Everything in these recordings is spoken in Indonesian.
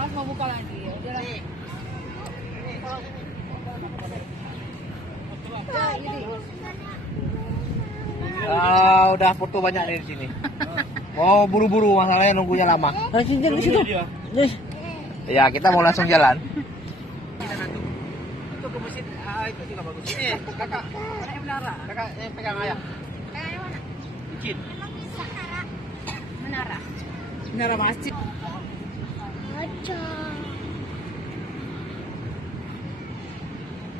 Mas mau buka lagi. Ya udah lah. Udah foto banyak nih di sini. Mau buru-buru masalahnya nunggunya lama. Di situ. Ya, kita mau langsung jalan. Itu ke masjid, itu juga bagus. Ini, kakak. Mana yang menara? Kakak yang pegang ayah. Kayak mana? Izin. Menara. Menara masjid.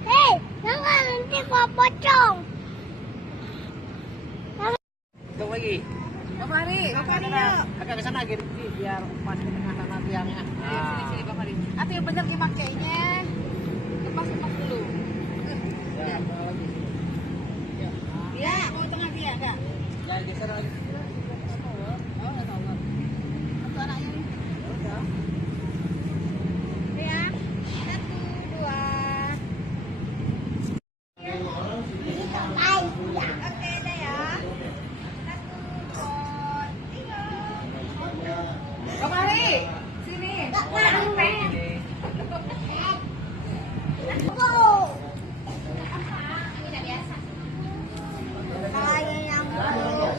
Hei, jangan nanti gua pocong. Tunggu lagi. Bapak Hari, Bapak Hari yuk. Agak ke sana gitu, biar pas di tengah sana tiangnya. Sini Bapak Hari. Atau yang benar dimakainya. Lepas dulu. Ya, mau tengah dia enggak? Ya, geser lagi. Oh, enggak tahu. Satu anaknya nih. Ya. 1, 2. Oke deh ya. 1, 2, 3. Bapak Hari, sini.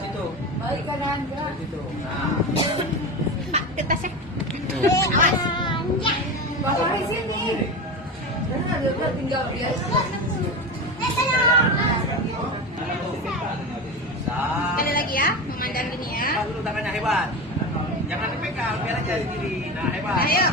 Situ. Balik kanan gerak. Situ. Pak, tasnya. Awas. Bapak Hari sini. Jangan dia tinggal biasa. Sekali lagi ya, memandang gini ya. Dulu tangannya hebat. Jangan dipegang, biar aja di kiri. Nah, hebat. Ayo.